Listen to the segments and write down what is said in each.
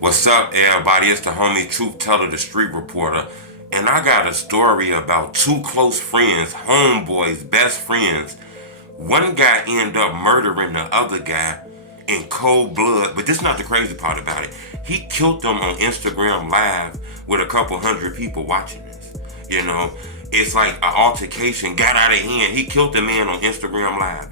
What's up, everybody? It's the homie Truth Teller, the street reporter, and I got a story about two close friends, homeboys, best friends. One guy ended up murdering the other guy in cold blood, but this is not the crazy part about it. He killed them on Instagram Live with a couple hundred people watching this. You know, it's like an altercation got out of hand. He killed the man on Instagram Live.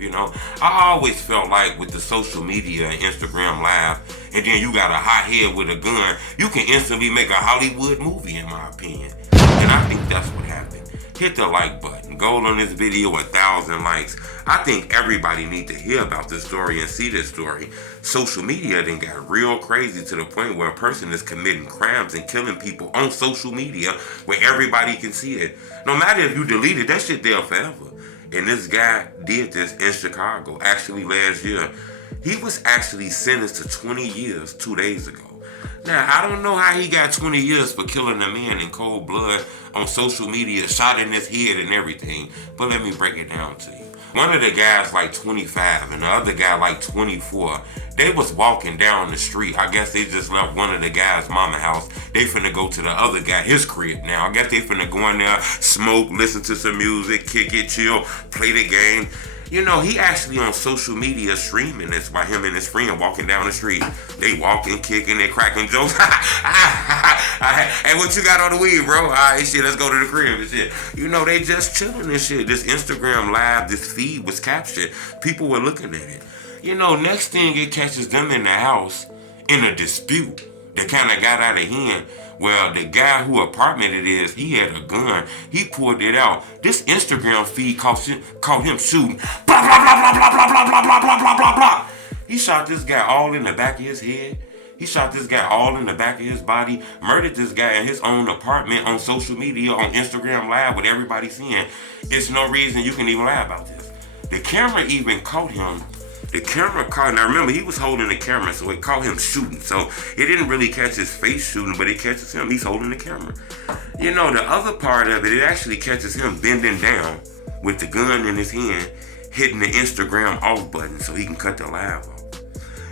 I always felt like with the social media and Instagram Live, and then you got a hot head with a gun, you can instantly make a Hollywood movie, in my opinion. And I think that's what happened. Hit the like button. Go on this video 1,000 likes. I think everybody need to hear about this story and see this story. Social media then got real crazy to the point where a person is committing crimes and killing people on social media where everybody can see it. No matter if you delete it, that shit there forever. And this guy did this in Chicago, actually last year. He was actually sentenced to 20 years 2 days ago. Now, I don't know how he got 20 years for killing a man in cold blood on social media, shot in his head and everything, but let me break it down to you. One of the guys like 25 and the other guy like 24. They was walking down the street. I guess they just left one of the guy's mama house. They finna go to the other guy, his crib now. I guess they finna go in there, smoke, listen to some music, kick it, chill, play the game. He actually on social media streaming this by him and his friend walking down the street. They walking, kicking, they cracking jokes. Hey, what you got on the weed, bro? All right, shit, let's go to the crib and shit. They just chilling and shit. This Instagram Live, this feed was captured. People were looking at it. Next thing it catches them in the house in a dispute that kind of got out of hand. Well, the guy who apartment it is, he had a gun. He pulled it out. This Instagram feed caught him shooting. Blah, blah, blah, blah, blah, blah, blah, blah, blah, blah, blah, blah. He shot this guy all in the back of his head. He shot this guy all in the back of his body. Murdered this guy in his own apartment on social media, on Instagram Live with everybody seeing. It's no reason you can even lie about this. The camera even caught him. The camera caught, now remember, he was holding the camera, so it caught him shooting. So it didn't really catch his face shooting, but it catches him. He's holding the camera. The other part of it, it actually catches him bending down with the gun in his hand, hitting the Instagram off button so he can cut the live off.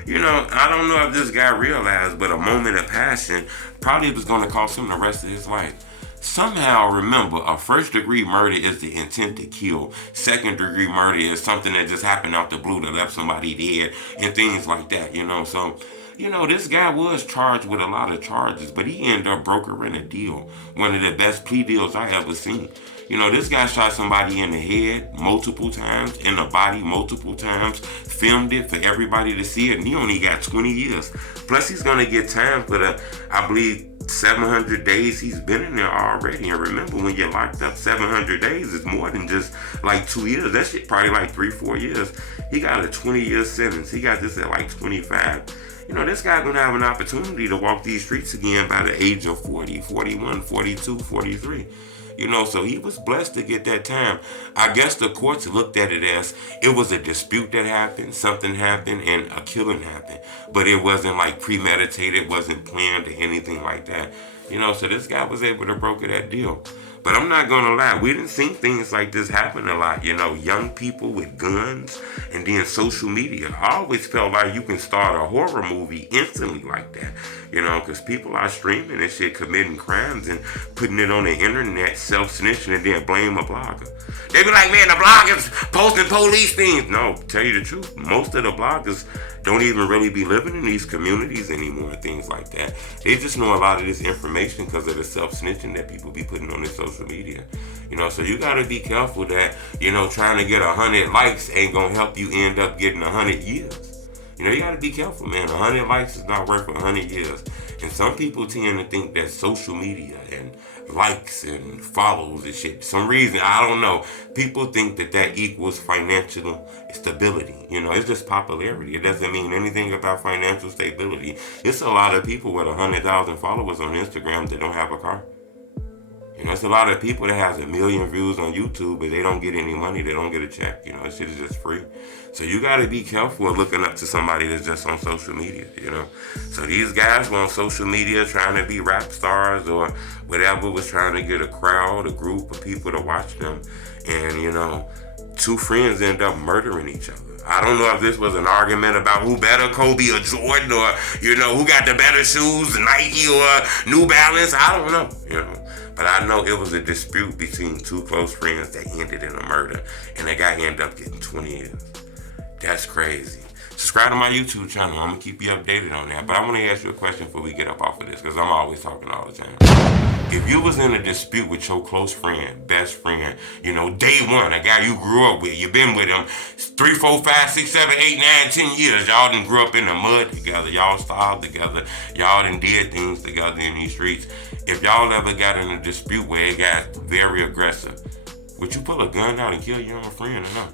I don't know if this guy realized, but a moment of passion probably was going to cost him the rest of his life. Somehow remember, a first-degree murder is the intent to kill. Second-degree murder is something that just happened out the blue that left somebody dead and things like that, So, this guy was charged with a lot of charges, but he ended up brokering a deal. One of the best plea deals I ever seen. This guy shot somebody in the head multiple times, in the body multiple times, filmed it for everybody to see it, and he only got 20 years. Plus, he's going to get time for I believe, 700 days he's been in there already. And remember, when you're locked up 700 days, it's more than just like 2 years. That shit probably like 3-4 years. He got a 20-year sentence. He got this at like 25. This guy gonna have an opportunity to walk these streets again by the age of 40, 41, 42, 43. So he was blessed to get that time. I guess the courts looked at it as it was a dispute that happened, something happened, and a killing happened. But it wasn't like premeditated, wasn't planned or anything like that. So this guy was able to broker that deal. But I'm not gonna lie, we didn't see things like this happen a lot. Young people with guns and then social media. I always felt like you can start a horror movie instantly like that. Because people are streaming and shit, committing crimes and putting it on the internet, self-snitching, and then blame a blogger. They be like, man, the bloggers posting police things. No, tell you the truth, most of the bloggers don't even really be living in these communities anymore and things like that. They just know a lot of this information because of the self-snitching that people be putting on their social media. So you got to be careful that, trying to get 100 likes ain't going to help you end up getting 100 years. You got to be careful, man. 100 likes is not worth 100 years. And some people tend to think that social media and likes and follows and shit, some reason, I don't know, people think that equals financial stability. It's just popularity. It doesn't mean anything about financial stability. It's a lot of people with 100,000 followers on Instagram that don't have a car. It's a lot of people that has 1 million views on YouTube, but they don't get any money. They don't get a check. This shit is just free. So you got to be careful of looking up to somebody that's just on social media, So these guys were on social media trying to be rap stars or whatever, was trying to get a crowd, a group of people to watch them. And, two friends end up murdering each other. I don't know if this was an argument about who better, Kobe or Jordan, or, who got the better shoes, Nike or New Balance. I don't know, But I know it was a dispute between two close friends that ended in a murder, and the guy ended up getting 20 years. That's crazy. Subscribe to my YouTube channel. I'm going to keep you updated on that. But I want to ask you a question before we get up off of this, because I'm always talking all the time. If you was in a dispute with your close friend, best friend, day one, a guy you grew up with, you've been with him 3, 4, 5, 6, 7, 8, 9, 10 years. Y'all done grew up in the mud together. Y'all starved together. Y'all done did things together in these streets. If y'all ever got in a dispute where it got very aggressive, would you pull a gun out and kill your own friend or not?